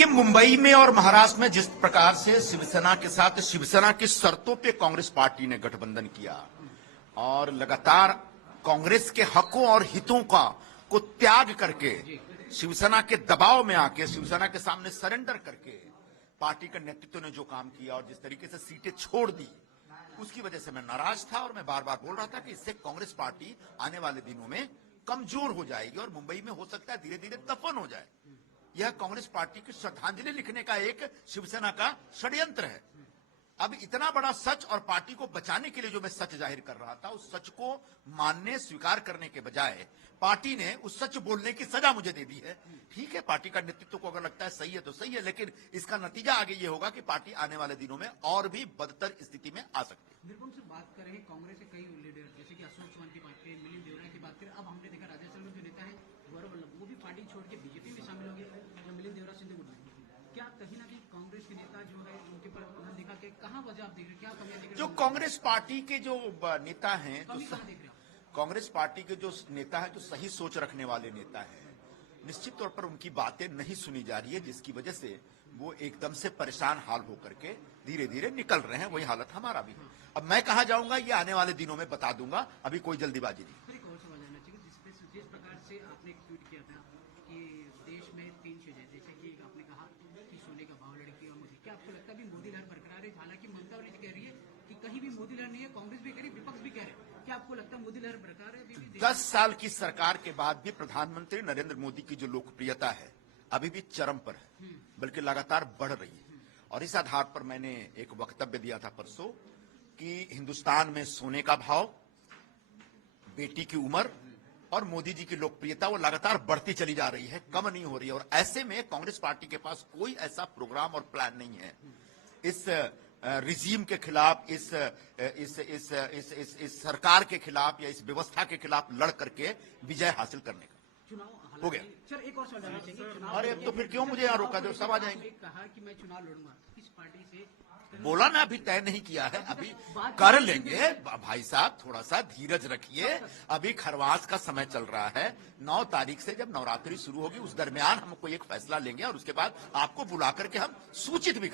देखिए, मुंबई में और महाराष्ट्र में जिस प्रकार से शिवसेना के साथ शिवसेना की शर्तों पे कांग्रेस पार्टी ने गठबंधन किया और लगातार कांग्रेस के हकों और हितों को त्याग करके शिवसेना के दबाव में आके शिवसेना के सामने सरेंडर करके पार्टी के नेतृत्व ने जो काम किया और जिस तरीके से सीटें छोड़ दी, उसकी वजह से मैं नाराज था और मैं बार बार बोल रहा था कि इससे कांग्रेस पार्टी आने वाले दिनों में कमजोर हो जाएगी और मुंबई में हो सकता है धीरे धीरे दफन हो जाए। यह कांग्रेस पार्टी की श्रद्धांजलि लिखने का एक शिवसेना का षड्यंत्र है। अब इतना बड़ा सच और पार्टी को बचाने के लिए जो मैं सच जाहिर कर रहा था, उस सच को मानने स्वीकार करने के बजाय पार्टी ने उस सच बोलने की सजा मुझे दे दी है। ठीक है, पार्टी का नेतृत्व को अगर लगता है सही है तो सही है, लेकिन इसका नतीजा आगे ये होगा कि पार्टी आने वाले दिनों में और भी बदतर स्थिति में आ सकती है। निर्मम से बात करें, कांग्रेस के कई लीडर जैसे कि अशोक चौहान की बात करें, मिलिंद देवरा की बात करें, अब हमने देखा राजस्थान में जो नेता है गौरव वल्लभ, वो भी पार्टी छोड़ के बीजेपी में शामिल हो गए या मिलिंद देवरा सिंधु गुट में। क्या कहीं ना कहीं कांग्रेस के नेता जो है उनके पर ध्यान दिखा के कहाँ वजह आप देख रहे हैं, क्या कमियां देख रहे हैं? जो कांग्रेस पार्टी के जो नेता हैं, कांग्रेस पार्टी के जो नेता है, जो सही सोच रखने वाले नेता हैं, निश्चित तौर पर उनकी बातें नहीं सुनी जा रही है, जिसकी वजह से वो एकदम से परेशान हाल होकर के धीरे धीरे निकल रहे हैं। वही हालत हमारा भी है। अब मैं कहां जाऊंगा ये आने वाले दिनों में बता दूंगा, अभी कोई जल्दीबाजी नहीं। फिर एक और सवाल जानना चाहिए, जिस प्रकार से आपने एक ट्वीट किया था कि देश में 3 चीजें, जैसे कि आपने कहा कि सोने का भाव, लड़की और मोदी, क्या आपको लगता है भी मोदी लहर बरकरार है? हालांकि ममता बनर्जी कह रही है कि कहीं भी मोदी लहर नहीं है, कांग्रेस भी कह रही है, विपक्ष भी कह रहे हैं, क्या आपको लगता है मोदी लहर बरकरार है? 10 साल की सरकार के बाद भी प्रधानमंत्री नरेंद्र मोदी की जो लोकप्रियता है अभी भी चरम पर है, बल्कि लगातार बढ़ रही है। और इस आधार पर मैंने एक वक्तव्य दिया था परसों कि हिंदुस्तान में सोने का भाव, बेटी की उम्र और मोदी जी की लोकप्रियता वो लगातार बढ़ती चली जा रही है, कम नहीं हो रही है। और ऐसे में कांग्रेस पार्टी के पास कोई ऐसा प्रोग्राम और प्लान नहीं है इस रिजीम के खिलाफ, इस सरकार के खिलाफ या इस व्यवस्था के खिलाफ लड़ करके विजय हासिल करने का। चुनाव हो गया। सर, एक और सवाल जानना चाहिए। अरे तो फिर क्यों मुझे यहाँ रोका दो, सब आ जाएंगे। कहा कि मैं चुनाव लड़ूंगा, किस पार्टी से? बोला ना, अभी तय नहीं किया है, अभी कर लेंगे। भाई साहब थोड़ा सा धीरज रखिए, अभी खरवास का समय चल रहा है। 9 तारीख से जब नवरात्रि शुरू होगी उस दरमियान हम कोई एक फैसला लेंगे और उसके बाद आपको बुला करके हम सूचित भी